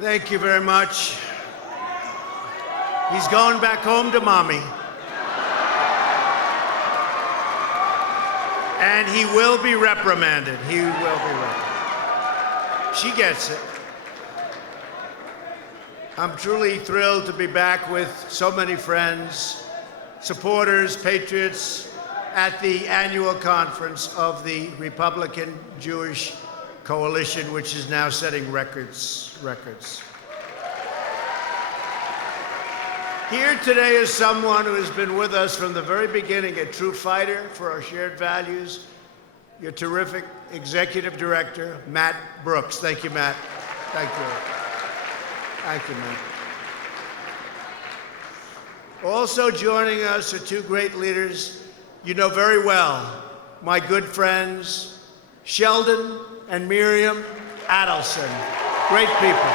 Thank you very much. He's going back home to mommy. And he will be reprimanded. He will be reprimanded. She gets it. I'm truly thrilled to be back with so many friends, supporters, patriots, at the annual conference of the Republican Jewish Coalition, which is now setting records. Here today is someone who has been with us from the very beginning, a true fighter for our shared values, your terrific executive director, Matt Brooks. Thank you, Matt. Thank you. Thank you, Matt. Also joining us are two great leaders you know very well, my good friends, Sheldon and Miriam Adelson. Great people.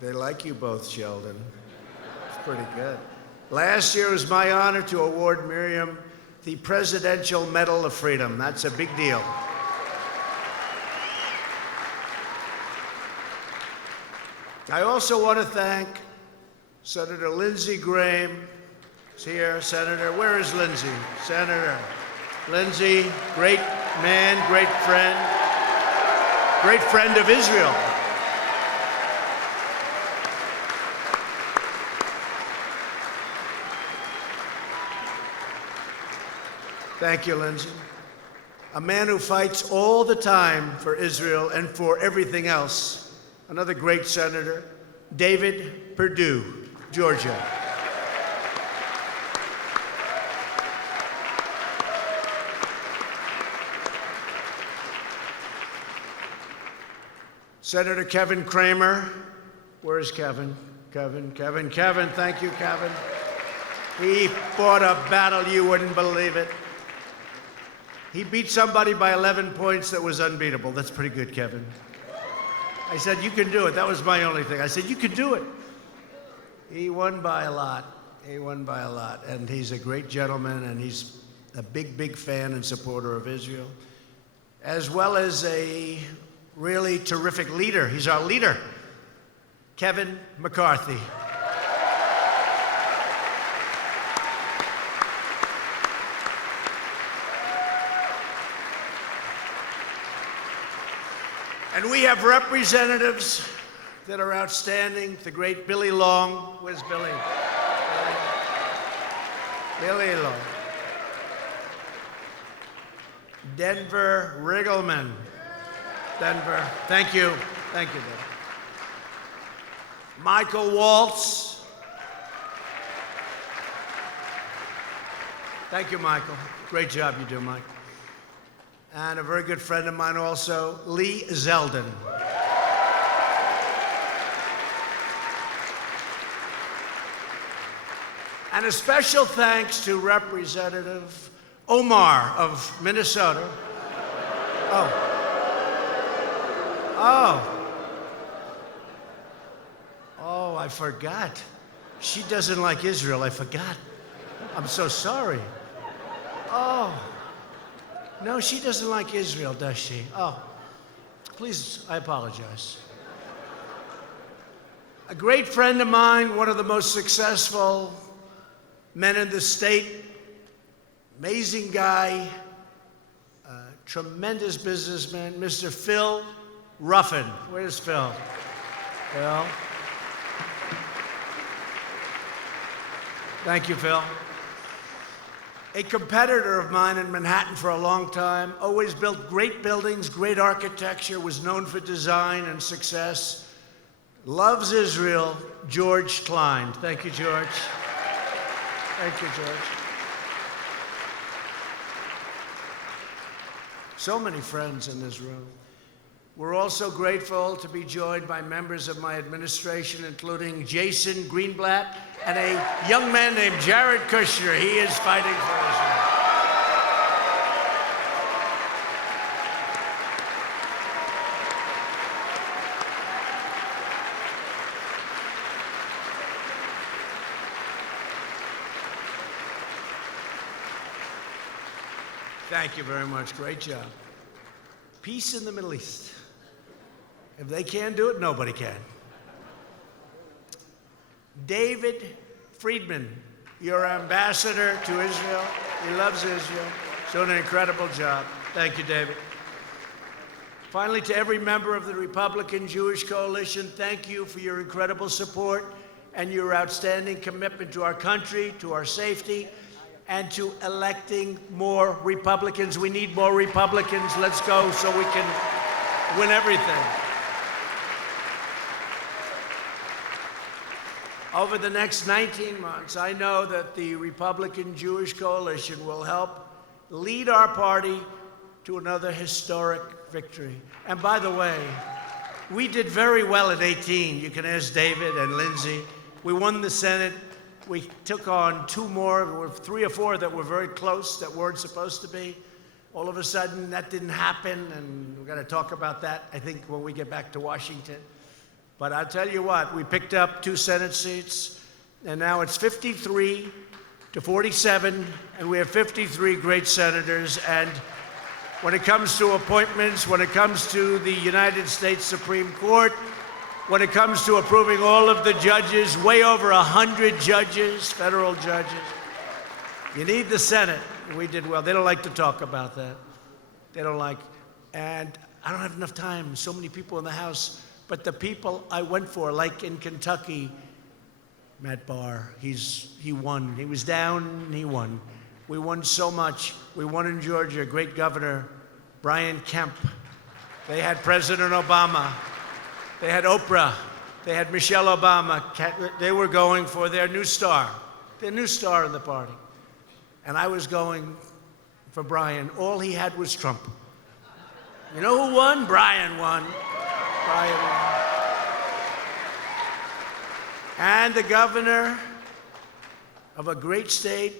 They like you both, Sheldon. It's pretty good. Last year it was my honor to award Miriam the Presidential Medal of Freedom. That's a big deal. I also want to thank Senator Lindsey Graham. Is here, Senator. Where is Lindsey? Senator Lindsey, great man, great friend of Israel. Thank you, Lindsey. A man who fights all the time for Israel and for everything else. Another great senator, David Perdue, Georgia. Senator Kevin Kramer. Where is Kevin? Kevin, thank you, Kevin. He fought a battle you wouldn't believe it. He beat somebody by 11 points that was unbeatable. That's pretty good, Kevin. I said, you can do it. That was my only thing. I said, you can do it. He won by a lot. And he's a great gentleman, and he's a big fan and supporter of Israel, as well as a really terrific leader. He's our leader, Kevin McCarthy. And we have representatives that are outstanding. The great Billy Long. Where's Billy? Billy Long. Denver Riggleman. Denver. Thank you. Thank you, Denver. Michael Waltz. Thank you, Michael. Great job you do, Mike. And a very good friend of mine also, Lee Zeldin. And a special thanks to Representative Omar of Minnesota. Oh, I forgot. She doesn't like Israel, I forgot. I'm so sorry. Oh. No, she doesn't like Israel, does she? Oh, please, I apologize. A great friend of mine, one of the most successful men in the state, amazing guy, tremendous businessman, Mr. Phil Ruffin. Where's Phil? Phil? Thank you, Phil. A competitor of mine in Manhattan for a long time, always built great buildings, great architecture, was known for design and success. Loves Israel, George Klein. Thank you, George. Thank you, George. So many friends in this room. We're also grateful to be joined by members of my administration, including Jason Greenblatt and a young man named Jared Kushner. He is fighting for Israel. Thank you very much. Great job. Peace in the Middle East. If they can't do it, nobody can. David Friedman, your ambassador to Israel. He loves Israel. He's doing an incredible job. Thank you, David. Finally, to every member of the Republican Jewish Coalition, thank you for your incredible support and your outstanding commitment to our country, to our safety, and to electing more Republicans. We need more Republicans. Let's go so we can win everything. Over the next 19 months, I know that the Republican Jewish Coalition will help lead our party to another historic victory. And by the way, we did very well at 18. You can ask David and Lindsay. We won the Senate. We took on two more, 3 or 4 that were very close that weren't supposed to be. All of a sudden, that didn't happen, and we're going to talk about that, I think, when we get back to Washington. But I'll tell you what, we picked up 2 Senate seats, and now it's 53 to 47, and we have 53 great senators. And when it comes to appointments, when it comes to the United States Supreme Court, when it comes to approving all of the judges, way over 100 judges, federal judges, you need the Senate. We did well. They don't like to talk about that. They don't like, and I don't have enough time. So many people in the House. But the people I went for, like in Kentucky, Matt Barr, he won. He was down, he won. We won so much. We won in Georgia, great governor, Brian Kemp. They had President Obama. They had Oprah. They had Michelle Obama. They were going for their new star in the party. And I was going for Brian. All he had was Trump. You know who won? Brian won. Brian won. And the governor of a great state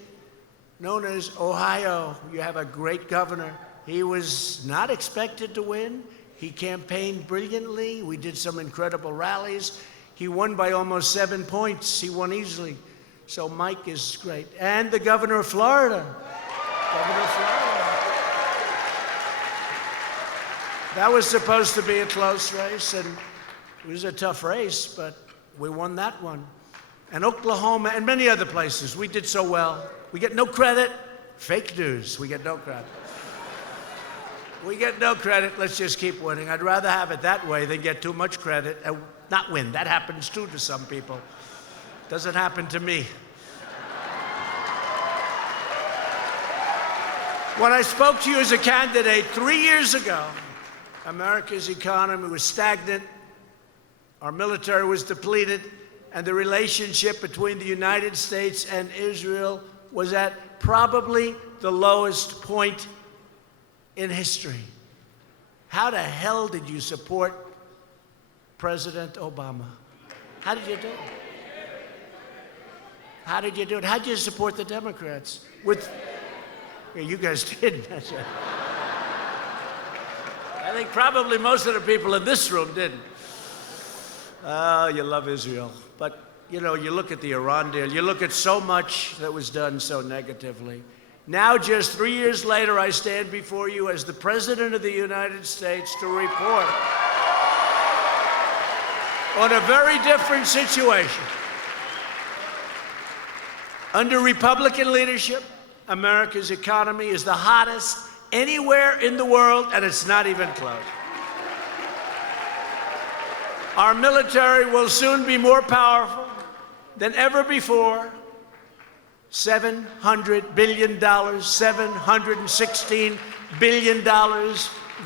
known as Ohio. You have a great governor. He was not expected to win. He campaigned brilliantly. We did some incredible rallies. He won by almost 7 points. He won easily. So Mike is great. And the governor of Florida. Governor of Florida. That was supposed to be a close race, and it was a tough race, but we won that one. And Oklahoma and many other places, we did so well. We get no credit. Fake news. We get no credit. We get no credit. Let's just keep winning. I'd rather have it that way than get too much credit and not win. That happens too to some people. Doesn't happen to me. When I spoke to you as a candidate 3 years ago, America's economy was stagnant, our military was depleted, and the relationship between the United States and Israel was at probably the lowest point in history. How the hell did you support President Obama? How did you do it? How did you do it? How did you support the Democrats? Yeah, you guys didn't. I think probably most of the people in this room didn't. Oh, you love Israel. But, you know, you look at the Iran deal, you look at so much that was done so negatively. Now, just 3 years later, I stand before you as the President of the United States to report on a very different situation. Under Republican leadership, America's economy is the hottest anywhere in the world, and it's not even close. Our military will soon be more powerful than ever before. $700 billion, $716 billion.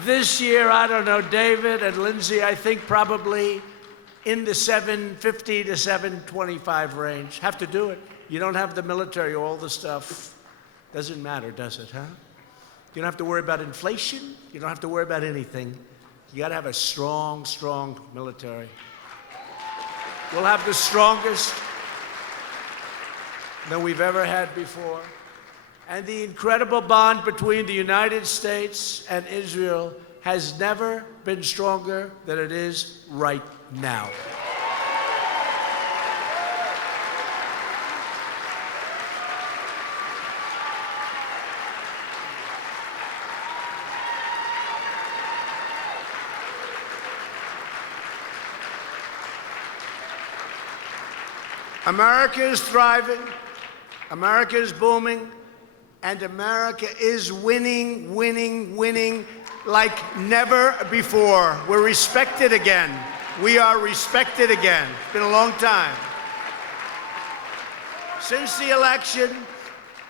This year, I don't know, David and Lindsay, I think probably in the 750 to 725 range. Have to do it. You don't have the military, all the stuff. Doesn't matter, does it, huh? You don't have to worry about inflation. You don't have to worry about anything. You got to have a strong, strong military. We'll have the strongest than we've ever had before. And the incredible bond between the United States and Israel has never been stronger than it is right now. America is thriving, America is booming, and America is winning, winning, winning like never before. We're respected again. We are respected again. It's been a long time. Since the election,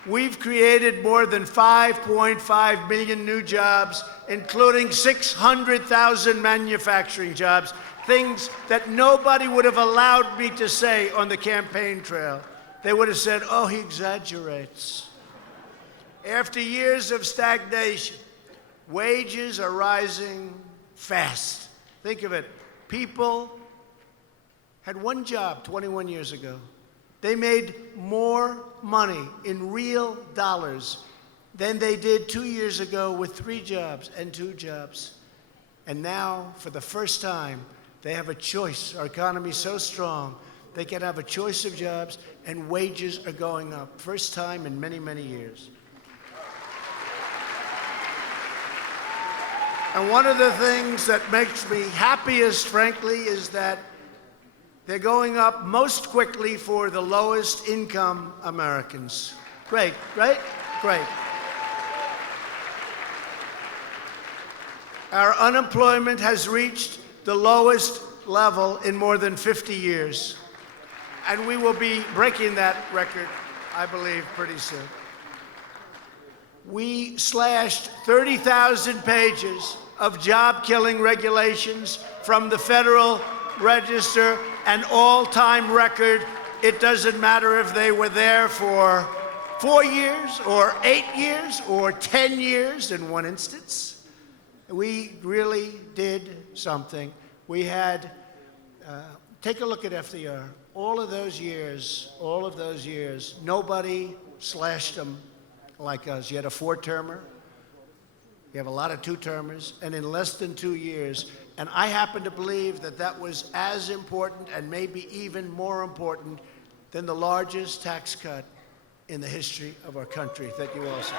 we've created more than 5.5 million new jobs, including 600,000 manufacturing jobs, things that nobody would have allowed me to say on the campaign trail. They would have said, oh, he exaggerates. After years of stagnation, wages are rising fast. Think of it. People had one job 21 years ago. They made more money in real dollars than they did 2 years ago with 3 jobs and 2 jobs. And now, for the first time, they have a choice. Our economy is so strong, they can have a choice of jobs, and wages are going up. First time in many, many years. And one of the things that makes me happiest, frankly, is that they're going up most quickly for the lowest income Americans. Great, right? Great. Our unemployment has reached the lowest level in more than 50 years. And we will be breaking that record, I believe, pretty soon. We slashed 30,000 pages of job-killing regulations from the Federal Register, an all-time record. It doesn't matter if they were there for 4 years or 8 years or 10 years in one instance. We really did something. We had, take a look at FDR. All of those years, nobody slashed them like us. You had a 4-termer. You have a lot of 2-termers, and in less than 2 years, and I happen to believe that that was as important and maybe even more important than the largest tax cut in the history of our country that you all saw.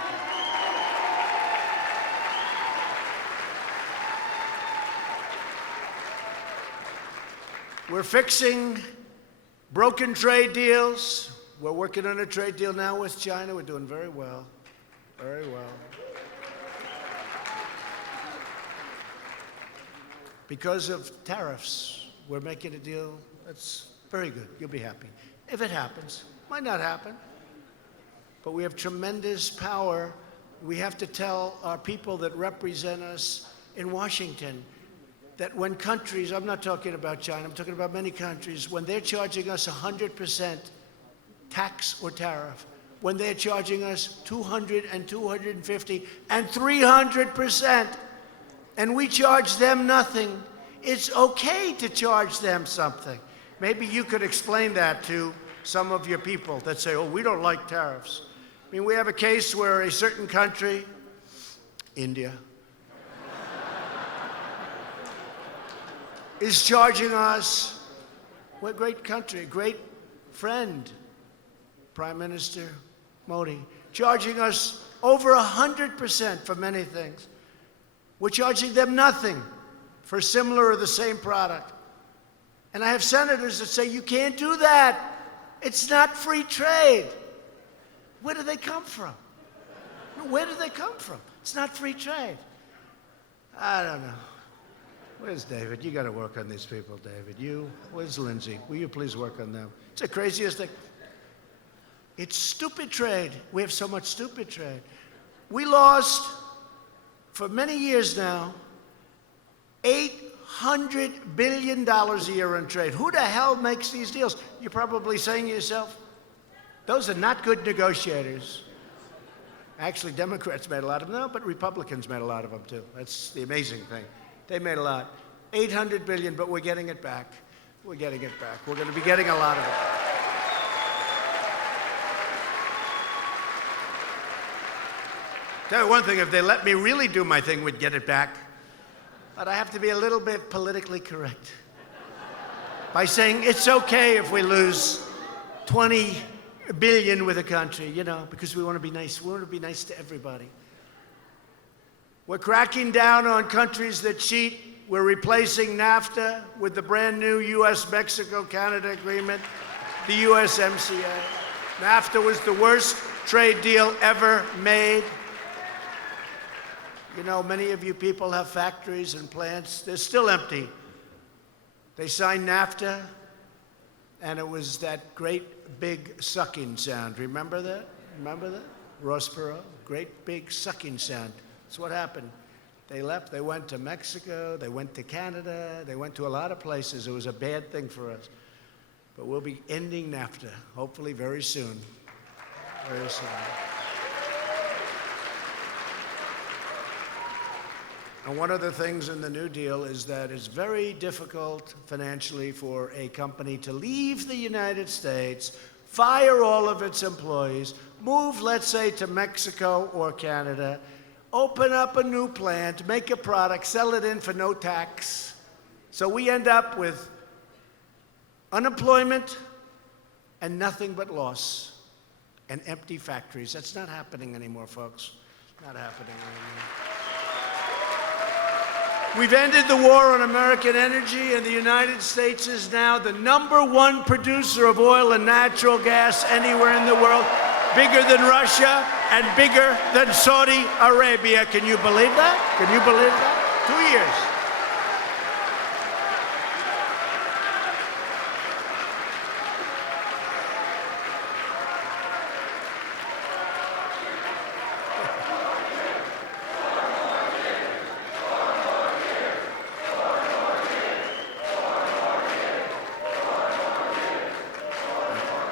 We're fixing broken trade deals. We're working on a trade deal now with China. We're doing very well, very well. Because of tariffs, we're making a deal that's very good. You'll be happy. If it happens, might not happen, but we have tremendous power. We have to tell our people that represent us in Washington that when countries, I'm not talking about China, I'm talking about many countries, when they're charging us 100% tax or tariff, when they're charging us 200 and 250 and 300%, and we charge them nothing, it's okay to charge them something. Maybe you could explain that to some of your people that say, oh, we don't like tariffs. I mean, we have a case where a certain country, India, is charging us, what a great country, a great friend, Prime Minister Modi, charging us over 100% for many things. We're charging them nothing for similar or the same product. And I have senators that say, you can't do that. It's not free trade. Where do they come from? Where do they come from? It's not free trade. I don't know. Where's David? You got to work on these people, David. Where's Lindsay? Will you please work on them? It's the craziest thing. It's stupid trade. We have so much stupid trade. We lost, for many years now, $800 billion a year in trade. Who the hell makes these deals? You're probably saying to yourself, those are not good negotiators. Actually, Democrats made a lot of them, no, but Republicans made a lot of them too. That's the amazing thing. They made a lot. 800 billion, but we're getting it back. We're getting it back. We're going to be getting a lot of it. Tell you one thing, if they let me really do my thing, we'd get it back. But I have to be a little bit politically correct by saying it's okay if we lose 20 billion with a country, you know, because we want to be nice. We want to be nice to everybody. We're cracking down on countries that cheat. We're replacing NAFTA with the brand new U.S.-Mexico-Canada agreement. the USMCA. NAFTA was the worst trade deal ever made. You know, many of you people have factories and plants. They're still empty. They signed NAFTA, and it was that great big sucking sound. Remember that? Remember that? Ross Perot, great big sucking sound. That's what happened. They left. They went to Mexico. They went to Canada. They went to a lot of places. It was a bad thing for us. But we'll be ending NAFTA, hopefully very soon. Very soon. And one of the things in the New Deal is that it's very difficult financially for a company to leave the United States, fire all of its employees, move, let's say, to Mexico or Canada, open up a new plant, make a product, sell it in for no tax. So we end up with unemployment and nothing but loss and empty factories. That's not happening anymore, folks. Not happening anymore. We've ended the war on American energy, and the United States is now the #1 producer of oil and natural gas anywhere in the world, bigger than Russia and bigger than Saudi Arabia. Can you believe that? Can you believe that? 2 years.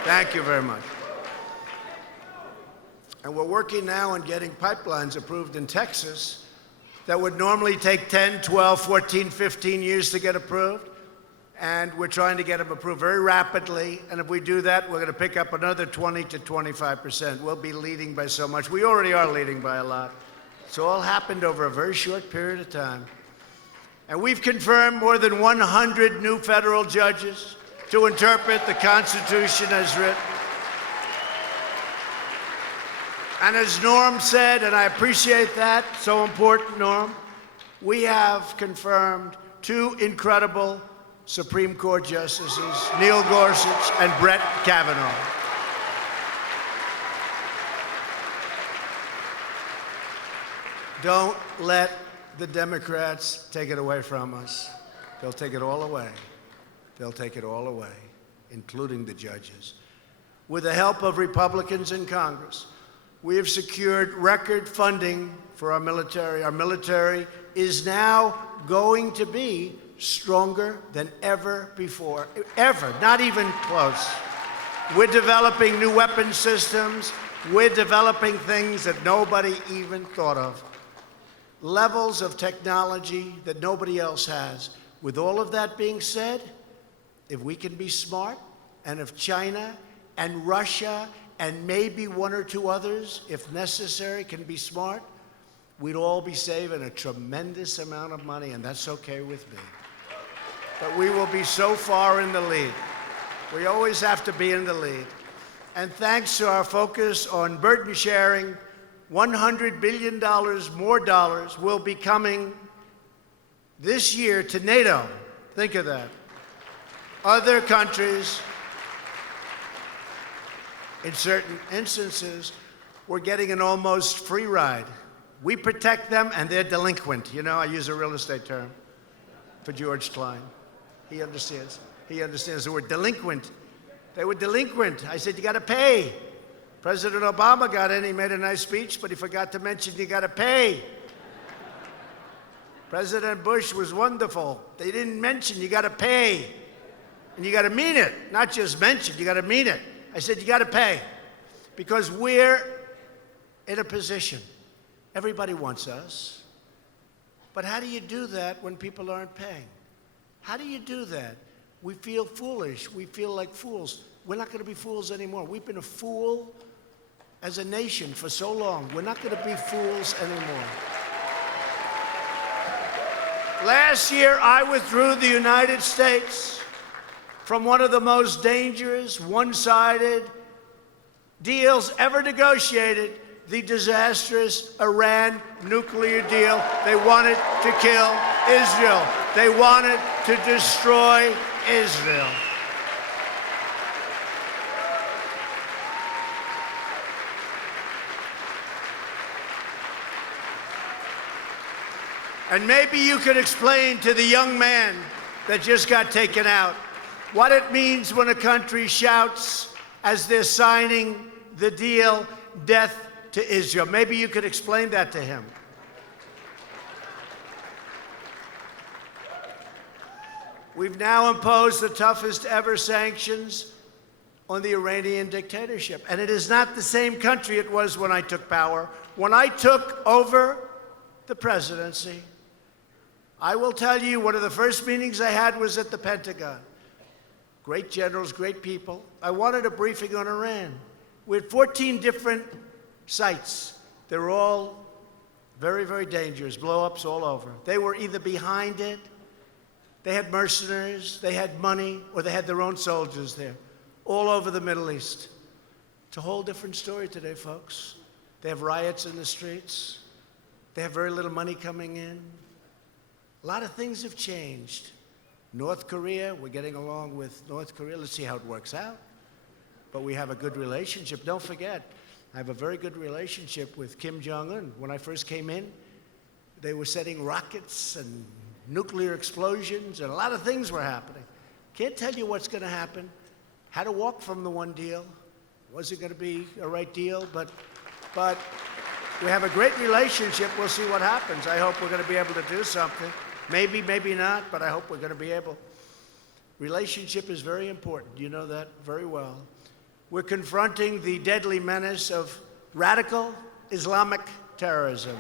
Thank you very much. And we're working now on getting pipelines approved in Texas that would normally take 10, 12, 14, 15 years to get approved. And we're trying to get them approved very rapidly. And if we do that, we're going to pick up another 20 to 25%. We'll be leading by so much. We already are leading by a lot. It's all happened over a very short period of time. And we've confirmed more than 100 new federal judges to interpret the Constitution as written. And as Norm said, and I appreciate that, so important, Norm, we have confirmed 2 incredible Supreme Court justices, Neil Gorsuch and Brett Kavanaugh. Don't let the Democrats take it away from us. They'll take it all away. They'll take it all away, including the judges. With the help of Republicans in Congress, we have secured record funding for our military. Our military is now going to be stronger than ever before. Ever, not even close. We're developing new weapon systems. We're developing things that nobody even thought of. Levels of technology that nobody else has. With all of that being said, if we can be smart, and if China and Russia and maybe 1 or 2 others, if necessary, can be smart, we'd all be saving a tremendous amount of money, and that's okay with me. But we will be so far in the lead. We always have to be in the lead. And thanks to our focus on burden sharing, $100 billion more dollars will be coming this year to NATO. Think of that. Other countries, in certain instances, we're getting an almost free ride. We protect them, and they're delinquent. You know, I use a real estate term for George Klein. He understands. He understands the word delinquent. They were delinquent. I said, you got to pay. President Obama got in. He made a nice speech, but he forgot to mention you got to pay. President Bush was wonderful. They didn't mention you got to pay. And you got to mean it, not just mention, you got to mean it. I said, you got to pay, because we're in a position. Everybody wants us. But how do you do that when people aren't paying? How do you do that? We feel foolish. We feel like fools. We're not going to be fools anymore. We've been a fool as a nation for so long. We're not going to be fools anymore. Last year, I withdrew the United States from one of the most dangerous, one-sided deals ever negotiated, the disastrous Iran nuclear deal. They wanted to kill Israel. They wanted to destroy Israel. And maybe you could explain to the young man that just got taken out what it means when a country shouts as they're signing the deal, death to Israel. Maybe you could explain that to him. We've now imposed the toughest ever sanctions on the Iranian dictatorship. And it is not the same country it was when I took power. When I took over the presidency, I will tell you, one of the first meetings I had was at the Pentagon. Great generals, great people. I wanted a briefing on Iran. We had 14 different sites. They were all very, very dangerous, blow-ups all over. They were either behind it, they had mercenaries, they had money, or they had their own soldiers there, all over the Middle East. It's a whole different story today, folks. They have riots in the streets. They have very little money coming in. A lot of things have changed. North Korea, we're getting along with North Korea. Let's see how it works out. But we have a good relationship. Don't forget, I have a very good relationship with Kim Jong-un. When I first came in, they were setting rockets and nuclear explosions, and a lot of things were happening. Can't tell you what's going to happen. Had to walk from the one deal. Wasn't going to be a right deal, but we have a great relationship. We'll see what happens. I hope we're going to be able to do something. Maybe, maybe not, but I hope we're going to be able. Relationship is very important. You know that very well. We're confronting the deadly menace of radical Islamic terrorism.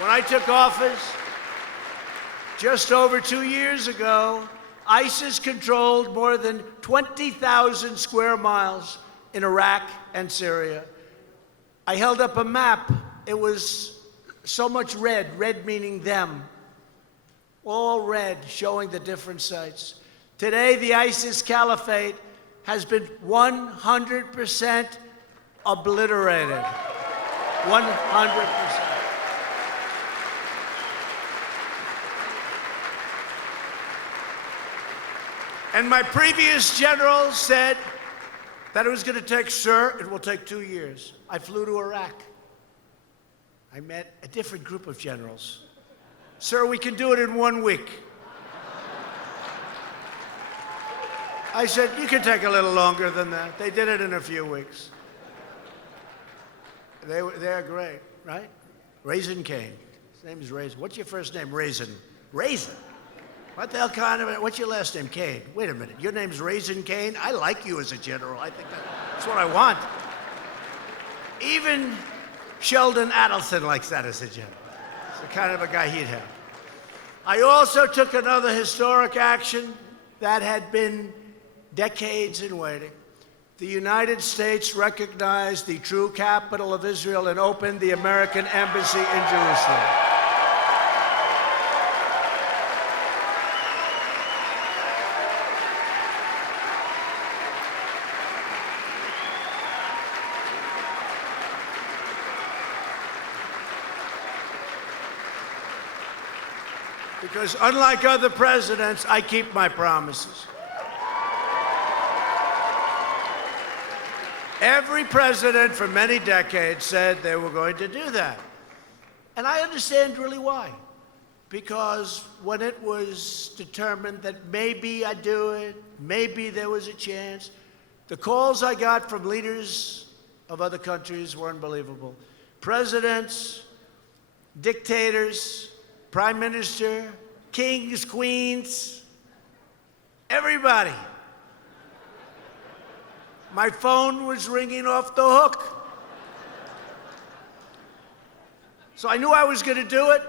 When I took office, just over 2 years ago, ISIS controlled more than 20,000 square miles in Iraq and Syria. I held up a map. It was so much red, red meaning them, all red, showing the different sites. Today, the ISIS caliphate has been 100% obliterated. 100%. And my previous general said that it was going to take, sir, it will take 2 years. I flew to Iraq. I met a different group of generals. Sir, we can do it in 1 week. I said, you can take a little longer than that. They did it in a few weeks. They're great, right? Raisin Cane. His name is Raisin. What's your first name? Raisin. Raisin? What the hell kind of, what's your last name? Cane. Wait a minute, your name's Raisin Cane? I like you as a general. I think that's what I want. Even Sheldon Adelson likes that as a general. It's the kind of a guy he'd have. I also took another historic action that had been decades in waiting. The United States recognized the true capital of Israel and opened the American embassy in Jerusalem. Because unlike other presidents, I keep my promises. Every president for many decades said they were going to do that. And I understand really why. Because when it was determined that maybe I'd do it, maybe there was a chance, the calls I got from leaders of other countries were unbelievable. Presidents, dictators, prime minister, kings, queens, everybody. My phone was ringing off the hook. So I knew I was going to do it.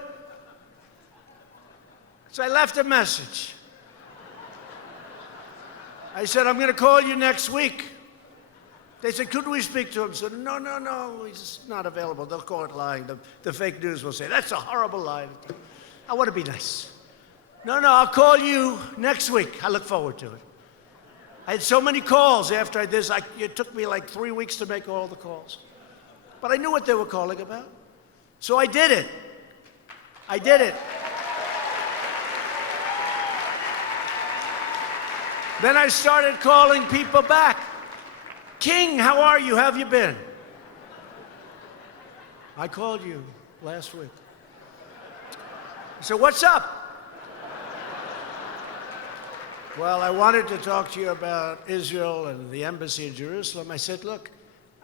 So I left a message. I said, I'm going to call you next week. They said, could we speak to him? I said, no, he's not available. They'll call it lying. The fake news will say, that's a horrible lie. I want to be nice. No, I'll call you next week. I look forward to it. I had so many calls after I did this. It took me like 3 weeks to make all the calls. But I knew what they were calling about. So I did it. Then I started calling people back. King, how are you? How have you been? I called you. last week. He said, what's up? Well, I wanted to talk to you about Israel and the embassy in Jerusalem. I said, look,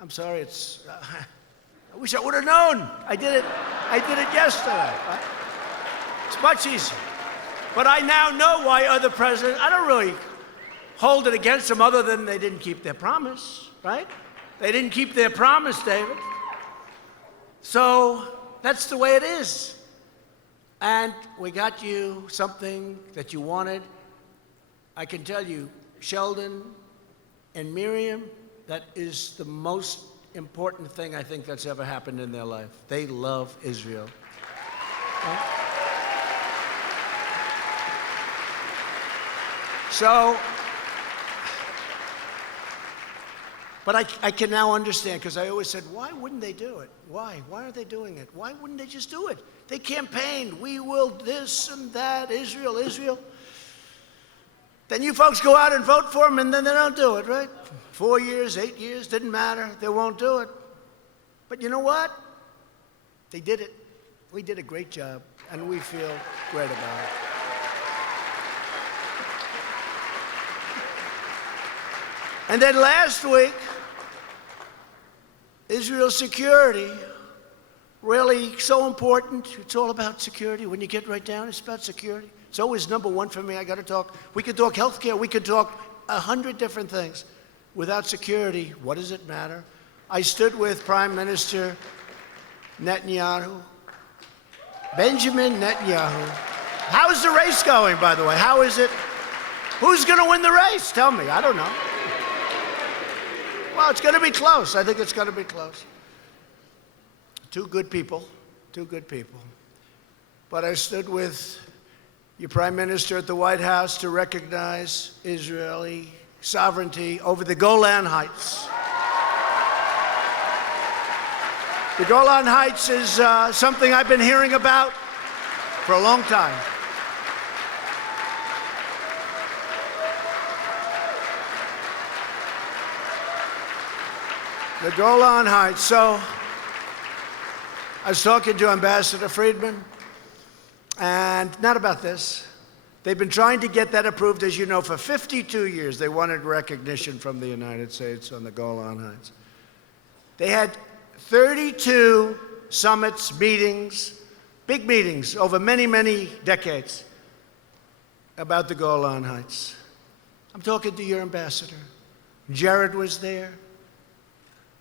I'm sorry, I wish I would have known. I did it yesterday. Right? It's much easier. But I now know why other presidents, I don't really hold it against them other than they didn't keep their promise, right? They didn't keep their promise, David. So that's the way it is. And we got you something that you wanted. I can tell you, Sheldon and Miriam, that is the most important thing I think that's ever happened in their life. They love Israel. Right? So, but I can now understand, because I always said, why wouldn't they do it? Why? Why are they doing it? Why wouldn't they just do it? They campaigned, we will this and that, Israel, Israel. Then you folks go out and vote for them, and then they don't do it, right? 4 years, 8 years, didn't matter. They won't do it. But you know what? They did it. We did a great job, and we feel great about it. And then last week, Israel's security, really so important. It's all about security. When you get right down, it's about security. It's always number one for me. I got to talk. We could talk healthcare. We could talk 100 different things. Without security, what does it matter? I stood with Prime Minister Netanyahu, Benjamin Netanyahu. How's the race going, by the way? How is it? Who's going to win the race? Tell me. I don't know. Well, it's going to be close. I think it's going to be close. Two good people. But I stood with your Prime Minister at the White House to recognize Israeli sovereignty over the Golan Heights. The Golan Heights is something I've been hearing about for a long time. The Golan Heights. So I was talking to Ambassador Friedman, and not about this. They've been trying to get that approved, as you know, for 52 years. They wanted recognition from the United States on the Golan Heights. They had 32 summits, meetings, big meetings over many, many decades about the Golan Heights. I'm talking to your ambassador. Jared was there.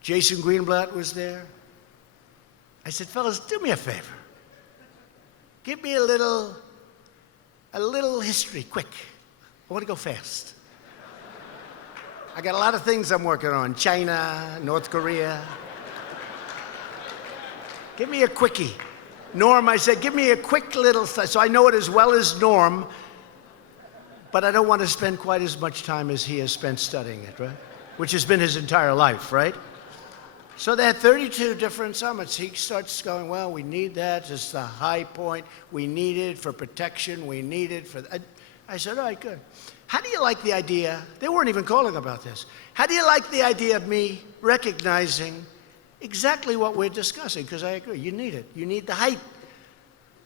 Jason Greenblatt was there. I said, fellas, do me a favor. Give me a little history, quick. I want to go fast. I got a lot of things I'm working on. China, North Korea. Give me a quickie. Norm, I said, give me a quick little, so I know it as well as Norm, but I don't want to spend quite as much time as he has spent studying it, right? Which has been his entire life, right? So they had 32 different summits. He starts going, well, we need that. It's the high point. We need it for protection. We need it for... I said, all right, good. How do you like the idea? They weren't even calling about this. How do you like the idea of me recognizing exactly what we're discussing? Because I agree, you need it. You need the height.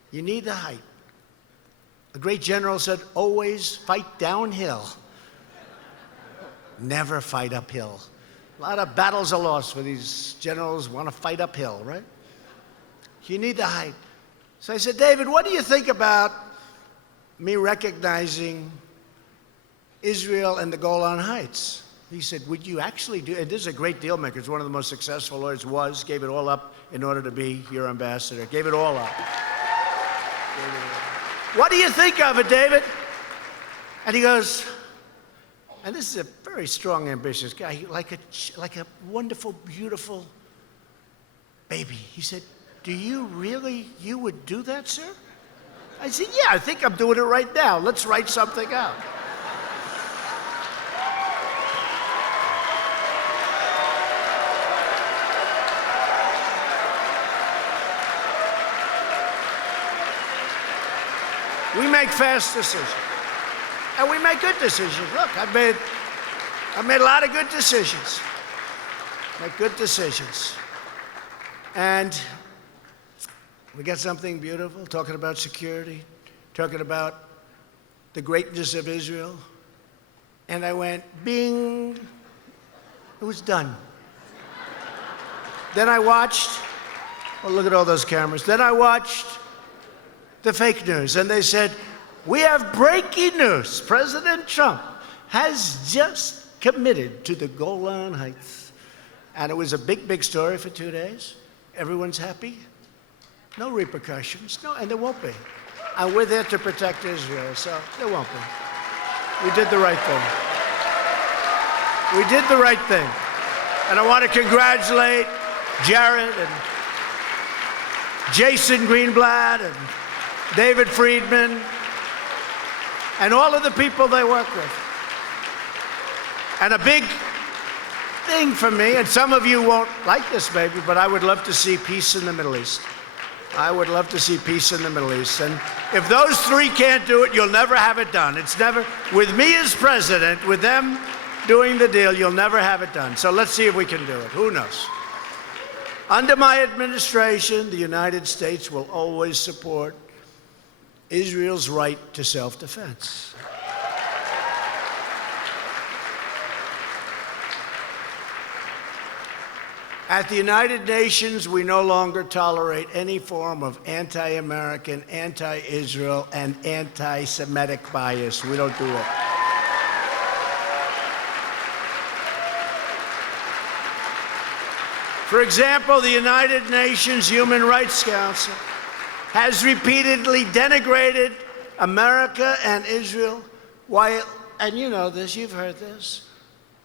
You need the height. A great general said, always fight downhill. Never fight uphill. A lot of battles are lost where these generals want to fight uphill, right? You need the height. So I said, David, what do you think about me recognizing Israel and the Golan Heights? He said, would you actually do, and this is a great deal maker. It's one of the most successful lawyers, gave it all up in order to be your ambassador. Gave it all up. What do you think of it, David? And he goes, and this is a very strong, ambitious guy, like a wonderful, beautiful baby. He said, you would do that, sir? I said, yeah, I think I'm doing it right now. Let's write something out. We make fast decisions. And we make good decisions. Look, I've made a lot of good decisions. Make good decisions. And We got something beautiful, talking about security, talking about the greatness of Israel. And I went, bing. It was done. Then I watched, well, look at all those cameras. Then I watched the fake news, and they said, we have breaking news. President Trump has just committed to the Golan Heights. And it was a big, big story for 2 days. Everyone's happy. No repercussions. No, and there won't be. And we're there to protect Israel, so there won't be. We did the right thing. We did the right thing. And I want to congratulate Jared and Jason Greenblatt and David Friedman and all of the people they work with. And a big thing for me, and some of you won't like this maybe, but I would love to see peace in the Middle East. I would love to see peace in the Middle East. And if those three can't do it, you'll never have it done. It's never, with me as president, with them doing the deal, you'll never have it done. So let's see if we can do it. Who knows? Under my administration, the United States will always support Israel's right to self-defense. At the United Nations, we no longer tolerate any form of anti-American, anti-Israel, and anti-Semitic bias. We don't do it. For example, the United Nations Human Rights Council has repeatedly denigrated America and Israel while, and you know this, you've heard this,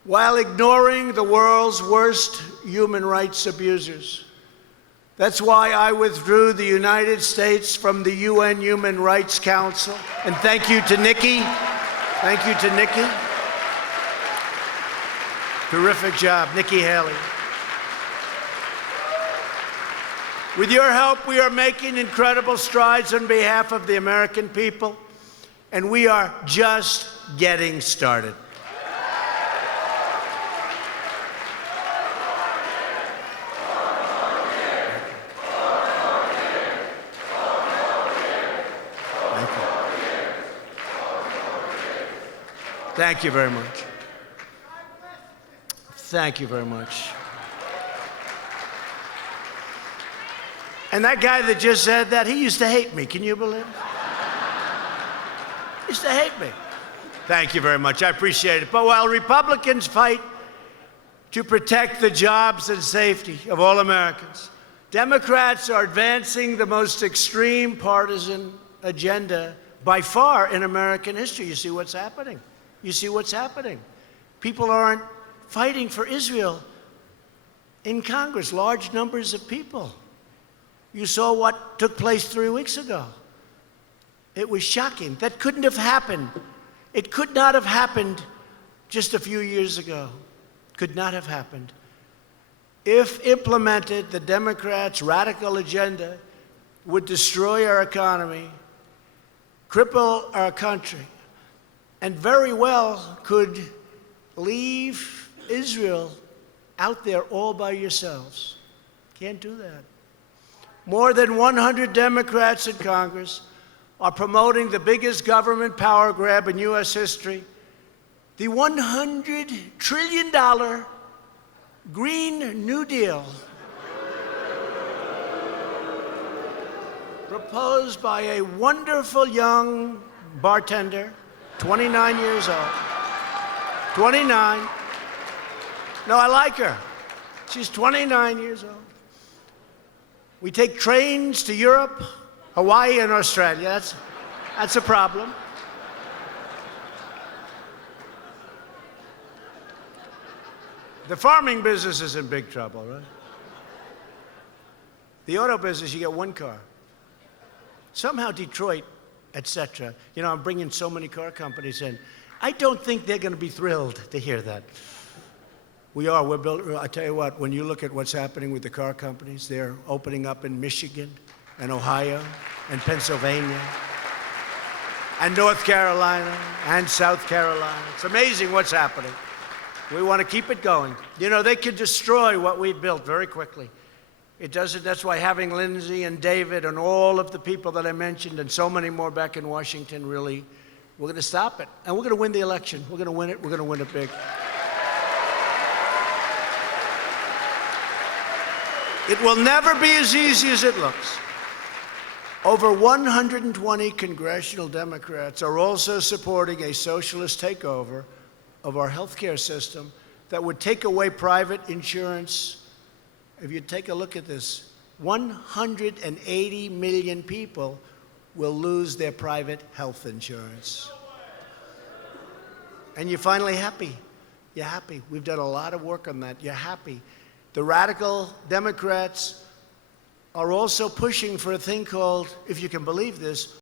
while ignoring the world's worst human rights abusers. That's why I withdrew the United States from the UN Human Rights Council. And thank you to Nikki. Thank you to Nikki. Terrific job, Nikki Haley. With your help, we are making incredible strides on behalf of the American people, and we are just getting started. Thank you very much. Thank you very much. And that guy that just said that, he used to hate me. Can you believe it? He used to hate me. Thank you very much. I appreciate it. But while Republicans fight to protect the jobs and safety of all Americans, Democrats are advancing the most extreme partisan agenda by far in American history. You see what's happening. You see what's happening. People aren't fighting for Israel in Congress, large numbers of people. You saw what took place 3 weeks ago. It was shocking. That couldn't have happened. It could not have happened just a few years ago. Could not have happened. If implemented, the Democrats' radical agenda would destroy our economy, cripple our country, and very well could leave Israel out there all by yourselves. Can't do that. More than 100 Democrats in Congress are promoting the biggest government power grab in U.S. history, the $100 trillion Green New Deal proposed by a wonderful young bartender, 29 years old. 29. No, I like her. She's 29 years old. We take trains to Europe, Hawaii, and Australia. That's a problem. The farming business is in big trouble, right? The auto business, you get one car. Somehow Detroit, etc. You know, I'm bringing so many car companies in. I don't think they're going to be thrilled to hear that. We are. We're built. I tell you what, when you look at what's happening with the car companies, they're opening up in Michigan and Ohio and Pennsylvania and North Carolina and South Carolina. It's amazing what's happening. We want to keep it going. You know, they can destroy what we've built very quickly. It doesn't. That's why having Lindsay and David and all of the people that I mentioned and so many more back in Washington, really, we're going to stop it. And we're going to win the election. We're going to win it. We're going to win it big. It will never be as easy as it looks. Over 120 congressional Democrats are also supporting a socialist takeover of our health care system that would take away private insurance. If you take a look at this, 180 million people will lose their private health insurance. And you're finally happy. You're happy. We've done a lot of work on that. You're happy. The radical Democrats are also pushing for a thing called, if you can believe this,